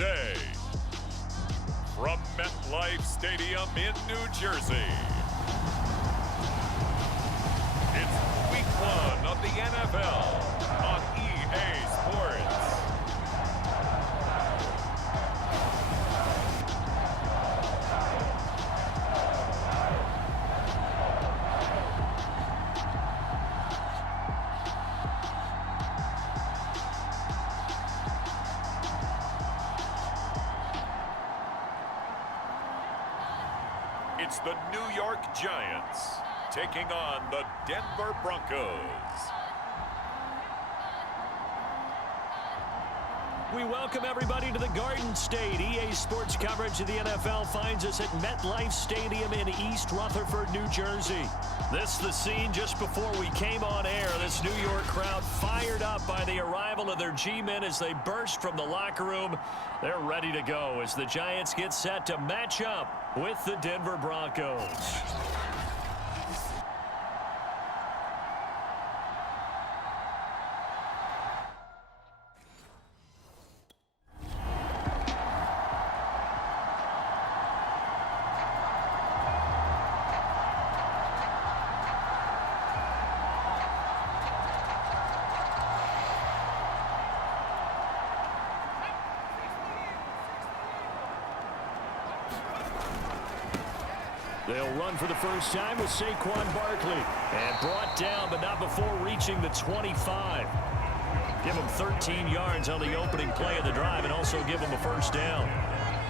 day, from MetLife Stadium in New Jersey, it's Week 1 of the NFL on EA Sports. It's the New York Giants taking on the Denver Broncos. We welcome everybody to the Garden State. EA Sports coverage of the NFL finds us at MetLife Stadium in East Rutherford, New Jersey. This is the scene just before we came on air. This New York crowd fired up by the arrival of their G-men as they burst from the locker room. They're ready to go as the Giants get set to match up with the Denver Broncos. They'll run for the first time with Saquon Barkley. And brought down, but not before reaching the 25. Give him 13 yards on the opening play of the drive and also give him a first down.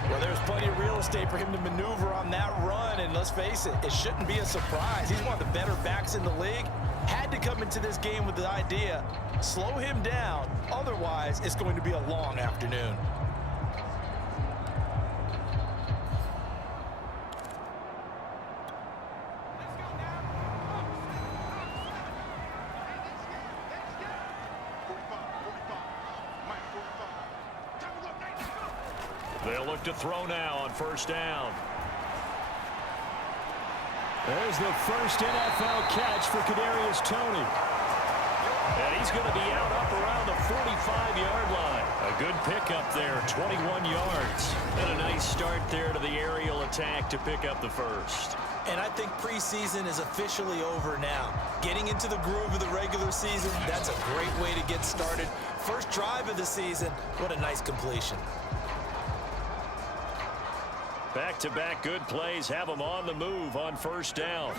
Well, there's plenty of real estate for him to maneuver on that run. And let's face it, it shouldn't be a surprise. He's one of the better backs in the league. Had to come into this game with the idea, slow him down. Otherwise, it's going to be a long afternoon. They'll look to throw now on first down. There's the first NFL catch for Kadarius Toney. And he's going to be out up around the 45-yard line. A good pickup there, 21 yards. And a nice start there to the aerial attack to pick up the first. And I think preseason is officially over now. Getting into the groove of the regular season, that's a great way to get started. First drive of the season, what a nice completion. Back-to-back good plays have them on the move on first down.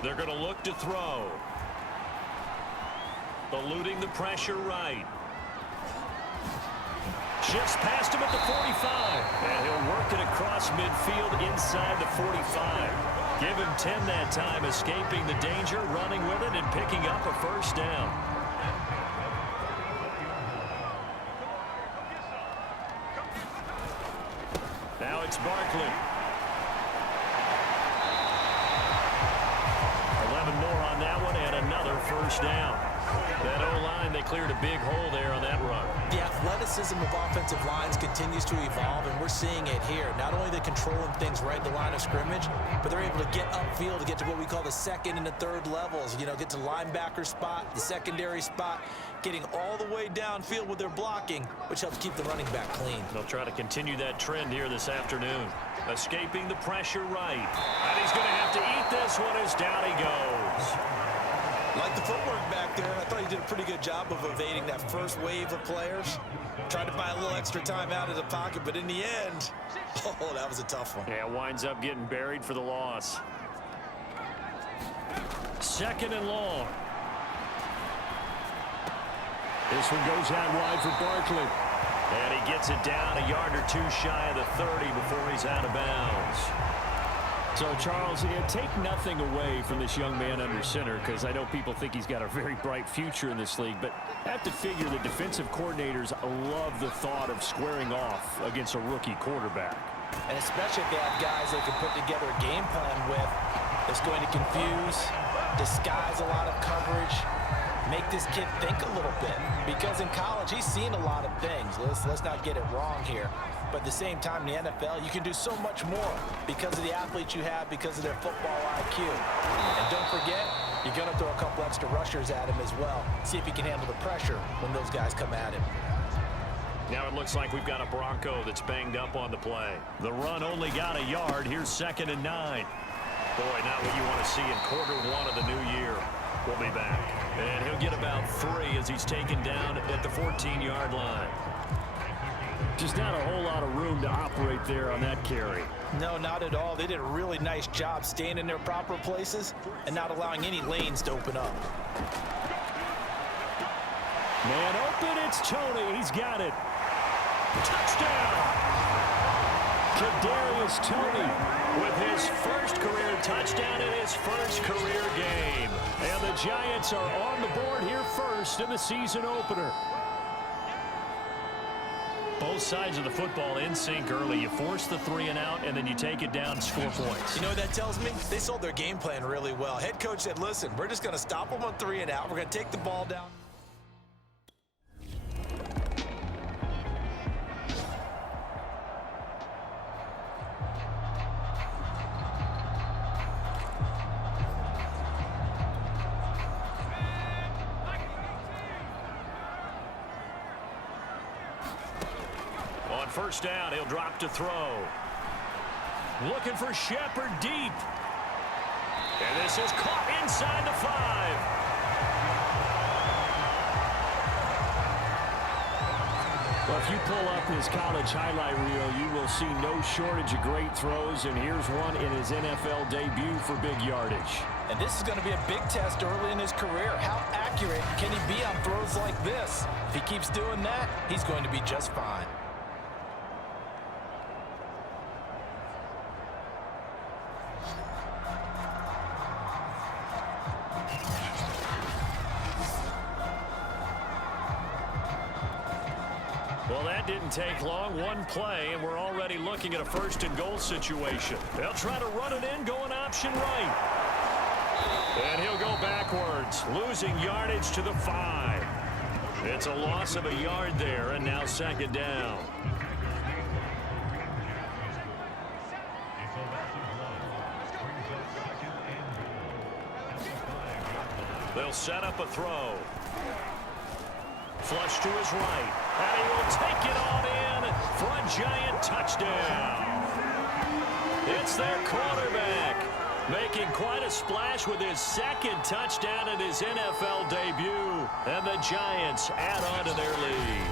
They're going to look to throw. Eluding the pressure right. Shifts past him at the 45. And he'll work it across midfield inside the 45. Give him 10 that time, escaping the danger, running with it, and picking up a first down. Now it's Barkley. 11 more on that one and another first down. That O-line, they cleared a big hole there on that run. The athleticism of offensive lines continues to evolve, and we're seeing it here. Not only are they controlling things right at the line of scrimmage, but they're able to get upfield to get to what we call the second and the third levels. You know, get to linebacker spot, the secondary spot, getting all the way downfield with their blocking, which helps keep the running back clean. They'll try to continue that trend here this afternoon. Escaping the pressure right. And he's going to have to eat this one as down he goes. Like the footwork back there, I thought he did a pretty good job of evading that first wave of players. Tried to buy a little extra time out of the pocket, but in the end, oh, that was a tough one. Yeah, winds up getting buried for the loss. Second and long. This one goes out wide for Barkley. And he gets it down a yard or two shy of the 30 before he's out of bounds. So, Charles, take nothing away from this young man under center, because I know people think he's got a very bright future in this league, but I have to figure the defensive coordinators love the thought of squaring off against a rookie quarterback. And especially if they have guys they can put together a game plan with that's going to confuse, disguise a lot of coverage, make this kid think a little bit. Because in college, he's seen a lot of things. Let's not get it wrong here. But at the same time, in the NFL, you can do so much more because of the athletes you have, because of their football IQ. And don't forget, you're going to throw a couple extra rushers at him as well. See if he can handle the pressure when those guys come at him. Now it looks like we've got a Bronco that's banged up on the play. The run only got a yard. Here's 2nd and 9. Boy, not what you want to see in quarter 1 of the new year. We'll be back. And he'll get about 3 as he's taken down at the 14-yard line. Just not a whole lot of room to operate there on that carry. No, not at all. They did a really nice job staying in their proper places and not allowing any lanes to open up. Man open, it's Tony. He's got it. Touchdown! Kadarius Toney with his first career touchdown in his first career game. And the Giants are on the board here first in the season opener. Both sides of the football in sync early. You force the 3 and out, and then you take it down and score points. You know what that tells me? They sold their game plan really well. Head coach said, listen, we're just going to stop them on 3 and out. We're going to take the ball down. On first down, he'll drop to throw. Looking for Shepard deep. And this is caught inside the 5. Well, if you pull up his college highlight reel, you will see no shortage of great throws, and here's one in his NFL debut for big yardage. And this is going to be a big test early in his career. How accurate can he be on throws like this? If he keeps doing that, he's going to be just fine. Well, that didn't take long. One play, and we're already looking at a 1st and goal situation. They'll try to run it in, going option right. And he'll go backwards, losing yardage to the 5. It's a loss of a yard there, and now 2nd down. They'll set up a throw. Flush to his right. And he will take it on in for a Giant touchdown. It's their quarterback making quite a splash with his 2nd touchdown in his NFL debut. And the Giants add on to their lead.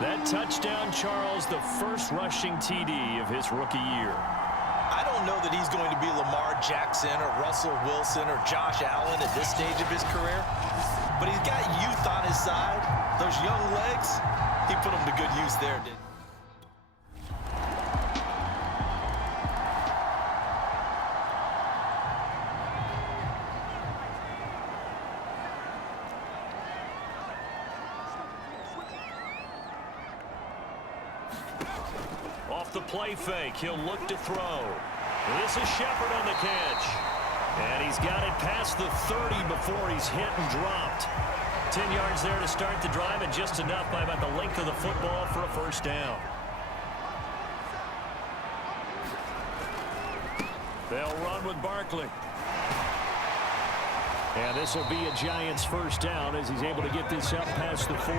That touchdown, Charles, the first rushing TD of his rookie year. I don't know that he's going to be Lamar Jackson or Russell Wilson or Josh Allen at this stage of his career. But he's got youth on his side. Those young legs, he put them to good use there, didn't he? Off the play fake, he'll look to throw. This is Shepard on the catch. And he's got it past the 30 before he's hit and dropped. 10 yards there to start the drive, and just enough by about the length of the football for a 1st down. They'll run with Barkley. And this will be a Giants 1st down as he's able to get this up past the 40.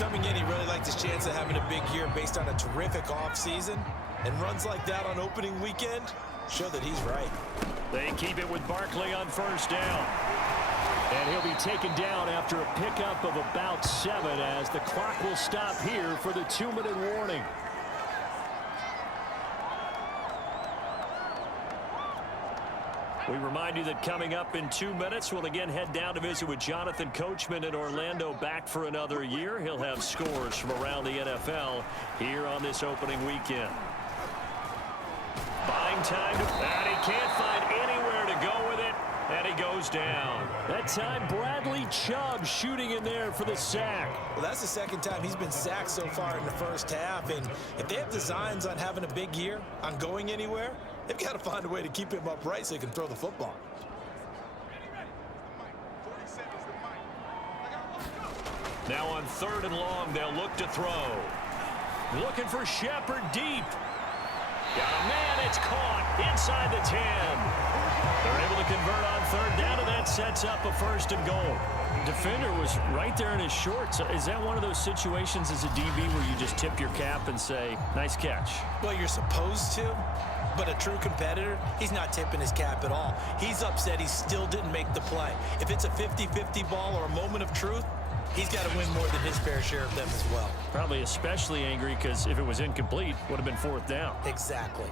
Coming in, he really liked his chance of having a big year based on a terrific offseason. And runs like that on opening weekend show that he's right. They keep it with Barkley on 1st down. And he'll be taken down after a pickup of about 7 as the clock will stop here for the 2-minute warning. We remind you that coming up in 2 minutes, we'll again head down to visit with Jonathan Coachman in Orlando, back for another year. He'll have scores from around the NFL here on this opening weekend. Buying time, and he can't find anywhere to go with it, and he goes down. That time, Bradley Chubb shooting in there for the sack. Well, that's the 2nd time he's been sacked so far in the 1st half, and if they have designs on having a big year, on going anywhere, they've got to find a way to keep him upright so he can throw the football. Now on 3rd and long, they'll look to throw. Looking for Shepard deep. Got a man, it's caught inside the 10. They're able to convert on 3rd down, and that sets up a 1st and goal. Defender was right there in his shorts. Is that one of those situations as a DB where you just tip your cap and say, nice catch? Well, you're supposed to, but a true competitor, he's not tipping his cap at all. He's upset he still didn't make the play. If it's a 50-50 ball or a moment of truth, he's got to win more than his fair share of them as well. Probably especially angry because if it was incomplete, would have been fourth down. Exactly.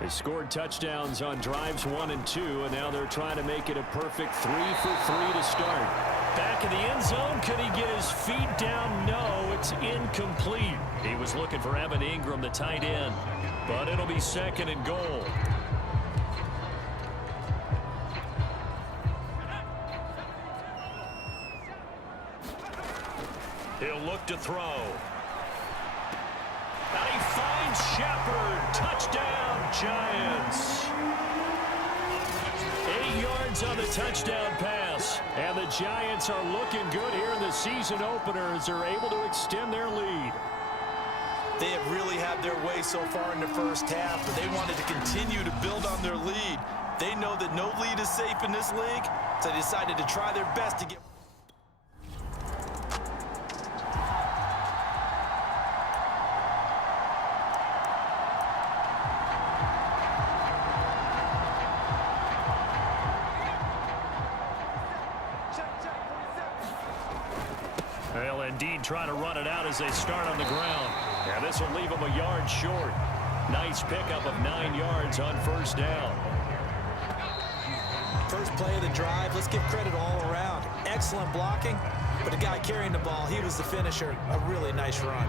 They scored touchdowns on drives 1 and 2, and now they're trying to make it a perfect 3 for 3 to start. Back in the end zone, could he get his feet down? No, it's incomplete. He was looking for Evan Ingram, the tight end, but it'll be 2nd and goal. He'll look to throw. And he finds Shepard. Touchdown, Giants. 8 yards on the touchdown pass. And the Giants are looking good here in the season opener as they're able to extend their lead. They have really had their way so far in the first half, but they wanted to continue to build on their lead. They know that no lead is safe in this league, so they decided to try their best to get... They'll indeed try to run it out as they start on the ground. And this will leave them a yard short. Nice pickup of 9 yards on first down. First play of the drive, let's give credit all around. Excellent blocking, but the guy carrying the ball, he was the finisher. A really nice run.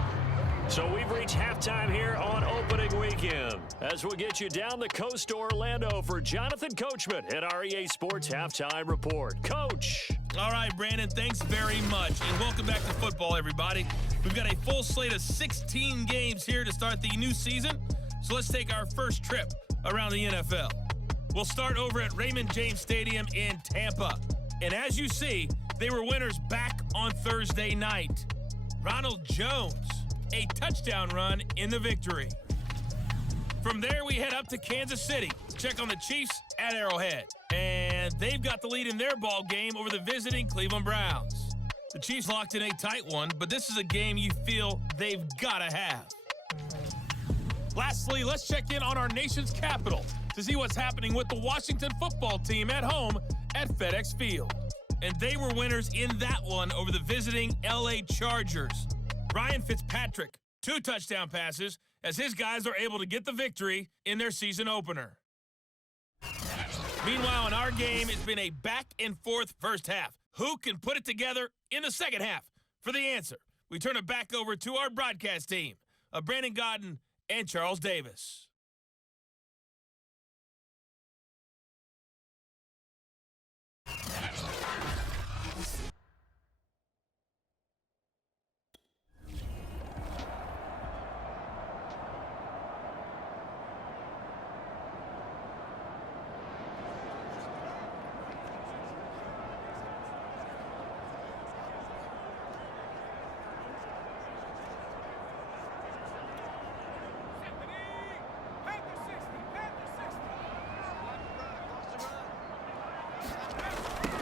So we've reached halftime here on opening weekend. As we'll get you down the coast to Orlando for Jonathan Coachman at our EA Sports Halftime Report. Coach. All right, Brandon, thanks very much. And welcome back to football, everybody. We've got a full slate of 16 games here to start the new season. So let's take our first trip around the NFL. We'll start over at Raymond James Stadium in Tampa. And as you see, they were winners back on Thursday night. Ronald Jones, a touchdown run in the victory. From there, we head up to Kansas City to check on the Chiefs at Arrowhead. And they've got the lead in their ball game over the visiting Cleveland Browns. The Chiefs locked in a tight one, but this is a game you feel they've got to have. Lastly, let's check in on our nation's capital to see what's happening with the Washington football team at home at FedEx Field. And they were winners in that one over the visiting LA Chargers. Ryan Fitzpatrick, 2 touchdown passes, as his guys are able to get the victory in their season opener. Meanwhile, in our game, it's been a back-and-forth first half. Who can put it together in the second half? For the answer, we turn it back over to our broadcast team of Brandon Godden and Charles Davis.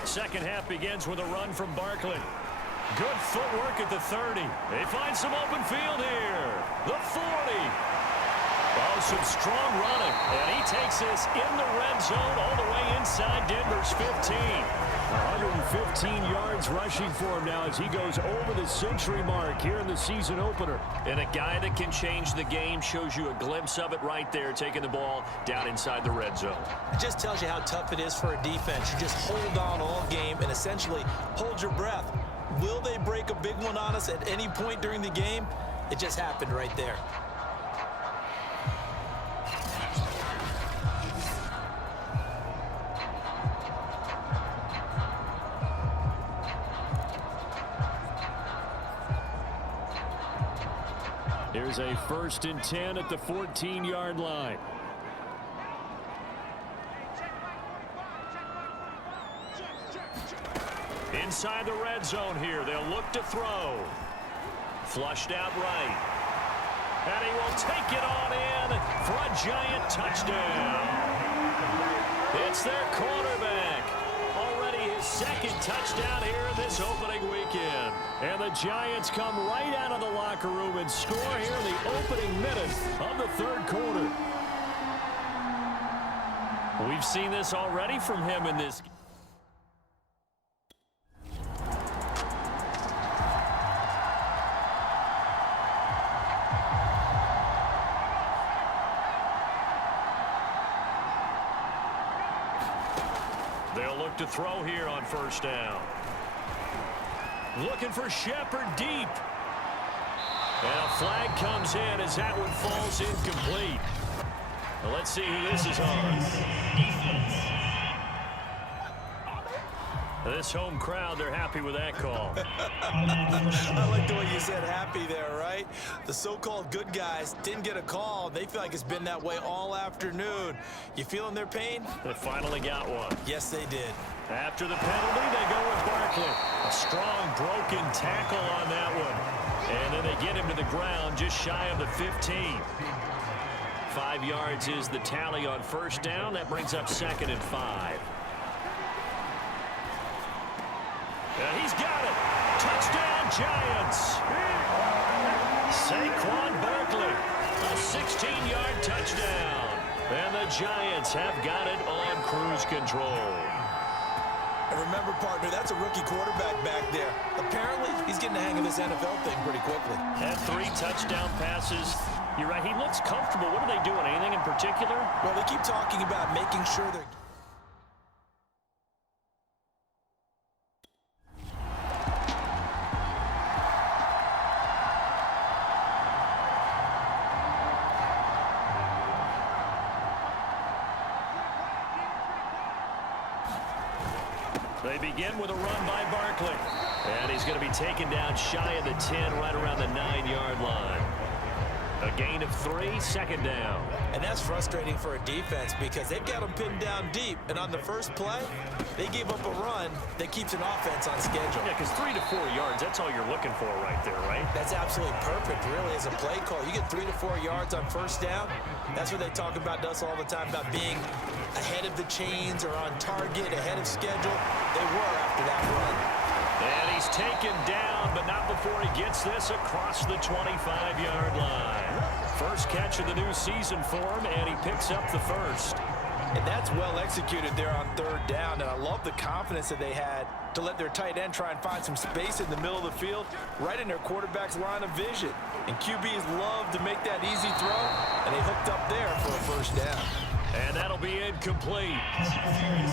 Second half begins with a run from Barkley. Good footwork at the 30. They find some open field here. The 40. Oh, some strong running. And he takes this in the red zone all the way inside Denver's 15. 115 yards rushing for him now as he goes over the century mark here in the season opener. And a guy that can change the game, shows you a glimpse of it right there, taking the ball down inside the red zone. It just tells you how tough it is for a defense. You just hold on all game and essentially hold your breath. Will they break a big one on us at any point during the game? It just happened right there. Here's a 1st and 10 at the 14-yard line. Inside the red zone here, they'll look to throw. Flushed out right. And he will take it on in for a giant touchdown. It's their quarterback. Already his second touchdown here this opening weekend. And the Giants come right out of the locker room and score here in the opening minute of the third quarter. We've seen this already from him in this game. They'll look to throw here on first down. Looking for Shepard deep. And a flag comes in as that one falls incomplete. Well, let's see who this is on. This home crowd, they're happy with that call. I like the way you said happy there, right? The so-called good guys didn't get a call. They feel like it's been that way all afternoon. You feeling their pain? They finally got one. Yes, they did. After the penalty, they go with Barkley. A strong broken tackle on that one. And then they get him to the ground just shy of the 15. 5 yards is the tally on first down. That brings up 2nd and 5. He's got it. Touchdown, Giants. Saquon Barkley, a 16-yard touchdown. And the Giants have got it on cruise control. And remember, partner, that's a rookie quarterback back there. Apparently, he's getting the hang of this NFL thing pretty quickly. Had 3 touchdown passes. You're right, he looks comfortable. What are they doing? Anything in particular? Well, they keep talking about making sure they're... They begin with a run by Barkley. And he's going to be taken down shy of the 10, right around the 9-yard line. A gain of 3, 2nd down. And that's frustrating for a defense because they've got them pinned down deep. And on the first play, they gave up a run that keeps an offense on schedule. Yeah, because 3 to 4 yards, that's all you're looking for right there, right? That's absolutely perfect, really, as a play call. You get 3 to 4 yards on first down. That's what they talk about to us all the time, about being ahead of the chains or on target, ahead of schedule. They were after that run. And he's taken down, but not before he gets this across the 25-yard line. First catch of the new season for him, and he picks up the first. And that's well executed there on third down, and I love the confidence that they had to let their tight end try and find some space in the middle of the field, right in their quarterback's line of vision. And QBs love to make that easy throw, and they hooked up there for a first down. And that'll be incomplete.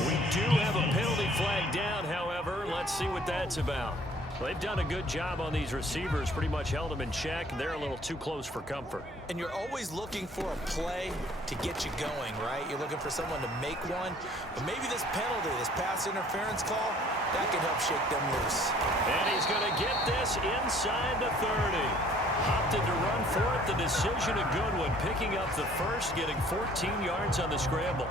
We do have a penalty flag down, however. Let's see what that's about. Well, they've done a good job on these receivers, pretty much held them in check. They're a little too close for comfort. And you're always looking for a play to get you going, right? You're looking for someone to make one. But maybe this penalty, this pass interference call, that can help shake them loose. And he's going to get this inside the 30. Opted to run for it. The decision a good one. Picking up the first, getting 14 yards on the scramble.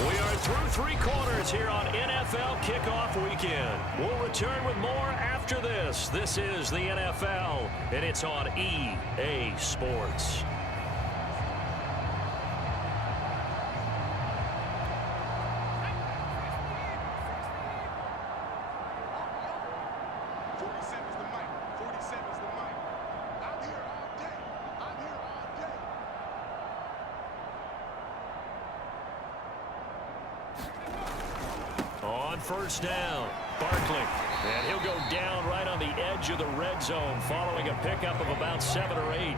We are through 3 quarters here on NFL Kickoff Weekend. We'll return with more after this. This is the NFL, and it's on EA Sports. On first down, Barkley. And he'll go down right on the edge of the red zone following a pickup of about 7 or 8.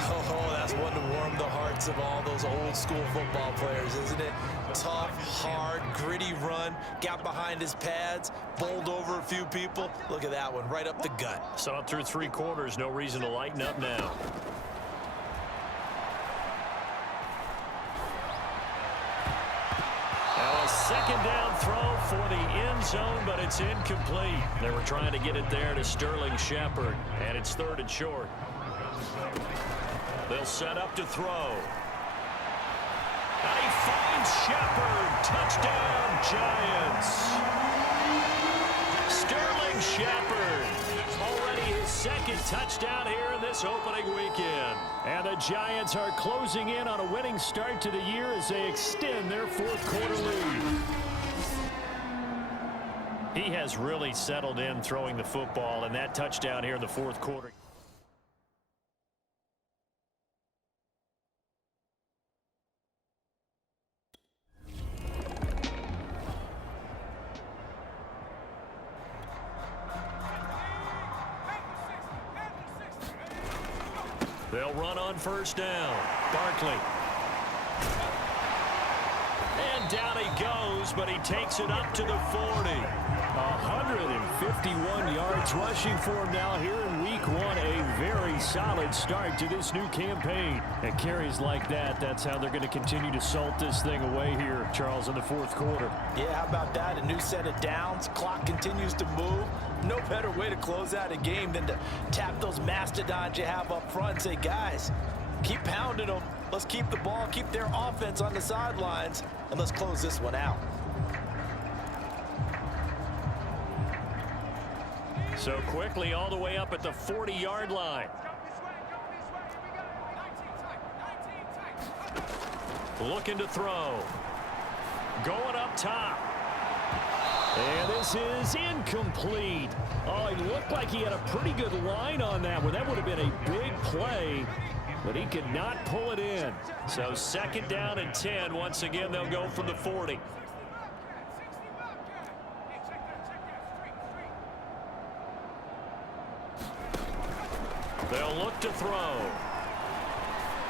Oh, that's one to warm the hearts of all those old school football players, isn't it? Tough, hard, gritty run, got behind his pads, bowled over a few people. Look at that one, right up the gut. Saw it through 3 quarters, no reason to lighten up now. Now a second down throw for the end zone, but it's incomplete. They were trying to get it there to Sterling Shepard, and it's 3rd and short. They'll set up to throw. And he finds Shepard. Touchdown, Giants. Sterling Shepard. Already his second touchdown here in this opening weekend. And the Giants are closing in on a winning start to the year as they extend their fourth quarter lead. He has really settled in throwing the football, and that touchdown here in the fourth quarter. They'll run on first down. Barkley. And down he goes, but he takes it up to the 40. 151 yards rushing for him now here in week one. A very solid start to this new campaign. And carries like that, that's how they're going to continue to salt this thing away here, Charles, in the fourth quarter. Yeah, how about that? A new set of downs. Clock continues to move. No better way to close out a game than to tap those mastodons you have up front and say, guys, keep pounding them. Let's keep the ball, keep their offense on the sidelines, and let's close this one out. So quickly all the way up at the 40-yard line. Looking to throw. Going up top. And this is incomplete. Oh, it looked like he had a pretty good line on that one. That would have been a big play, but he could not pull it in. So second down and 10. Once again, they'll go from the 40. They'll look to throw.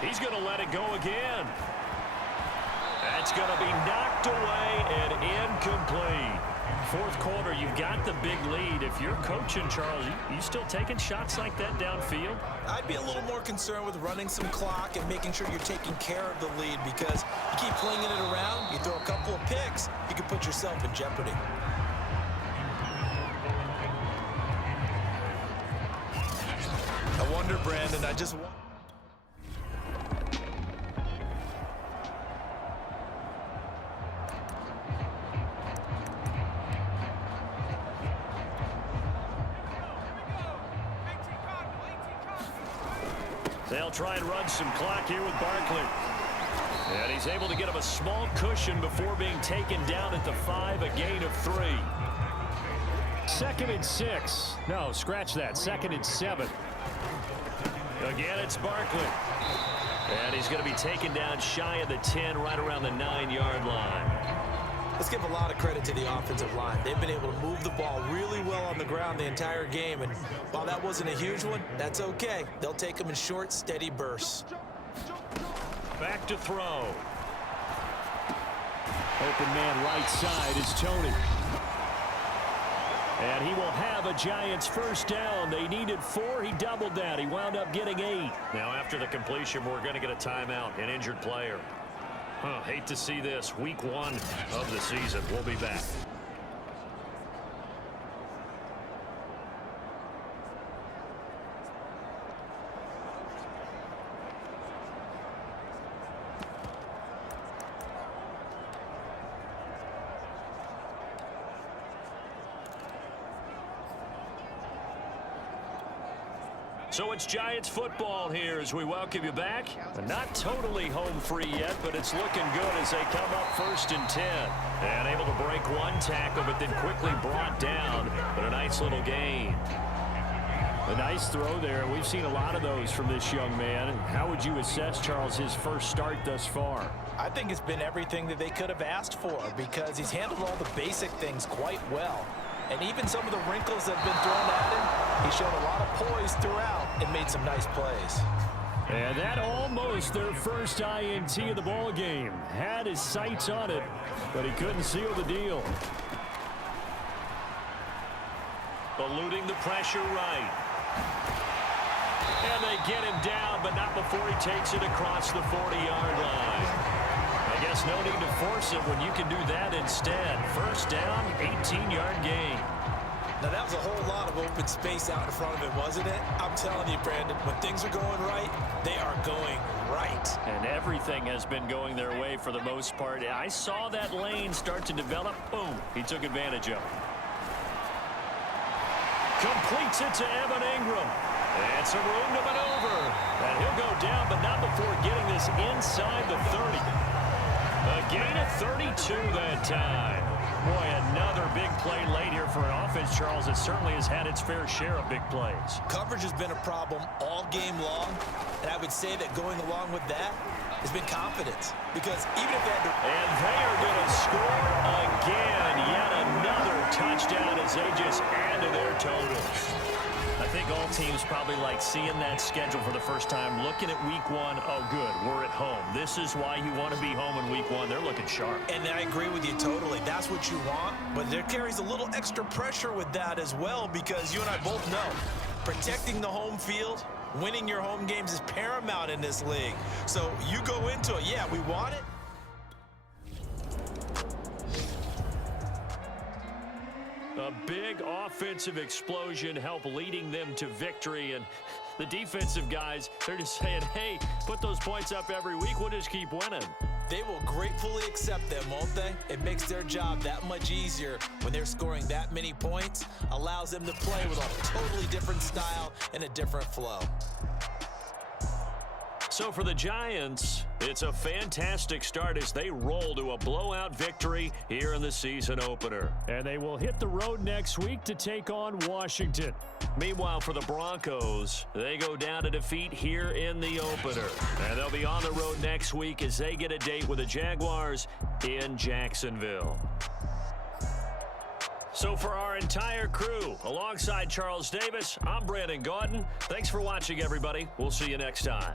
He's going to let it go again. That's going to be knocked away and incomplete. Fourth quarter, you've got the big lead. If you're coaching, Charles, you still taking shots like that downfield? I'd be a little more concerned with running some clock and making sure you're taking care of the lead, because you keep flinging it around, you throw a couple of picks, you can put yourself in jeopardy. I wonder, Brandon, I just want... They'll try and run some clock here with Barkley. And he's able to get him a small cushion before being taken down at the 5, a gain of 3. 2nd and 6. No, scratch that. 2nd and 7. Again, it's Barkley. And he's going to be taken down shy of the 10, right around the 9-yard line. Let's give a lot of credit to the offensive line. They've been able to move the ball really well on the ground the entire game. And while that wasn't a huge one, that's okay. They'll take them in short, steady bursts. Back to throw. Open man right side is Tony. And he will have a Giants first down. They needed 4. He doubled that. He wound up getting 8. Now after the completion, we're going to get a timeout, an injured player. Hate to see this. Week 1 of the season. We'll be back. So it's Giants football here as we welcome you back. Not totally home free yet, but it's looking good as they come up 1st and 10. And able to break one tackle, but then quickly brought down. But a nice little gain. A nice throw there. We've seen a lot of those from this young man. How would you assess, Charles, his first start thus far? I think it's been everything that they could have asked for, because he's handled all the basic things quite well. And even some of the wrinkles that have been thrown at him, he showed a lot of poise throughout and made some nice plays. And that almost their first INT of the ball game. Had his sights on it, but he couldn't seal the deal. Eluding the pressure right. And they get him down, but not before he takes it across the 40-yard line. I guess no need to force it when you can do that instead. First down, 18-yard gain. Now, that was a whole lot of open space out in front of him, wasn't it? I'm telling you, Brandon, when things are going right, they are going right. And everything has been going their way for the most part. I saw that lane start to develop. Boom, he took advantage of it. Completes it to Evan Ingram. And some room to maneuver. And he'll go down, but not before getting this inside the 30. A gain of 32 that time. Boy, another big play late here for an offense, Charles, that certainly has had its fair share of big plays. Coverage has been a problem all game long, and I would say that going along with that has been confidence. Because even if they had to... And they are going to score again. Yet another touchdown as they just add to their totals. I think all teams probably like seeing that schedule for the first time, looking at week one. Oh, good, we're at home. This is why you want to be home in week one. They're looking sharp. And I agree with you totally. That's what you want. But there carries a little extra pressure with that as well, because you and I both know protecting the home field, winning your home games is paramount in this league. So you go into it, yeah, we want it. A big offensive explosion helped leading them to victory. And the defensive guys, they're just saying, hey, put those points up every week. We'll just keep winning. They will gratefully accept them, won't they? It makes their job that much easier when they're scoring that many points. Allows them to play with a totally different style and a different flow. So for the Giants, it's a fantastic start as they roll to a blowout victory here in the season opener. And they will hit the road next week to take on Washington. Meanwhile, for the Broncos, they go down to defeat here in the opener. And they'll be on the road next week as they get a date with the Jaguars in Jacksonville. So for our entire crew, alongside Charles Davis, I'm Brandon Gaudin. Thanks for watching, everybody. We'll see you next time.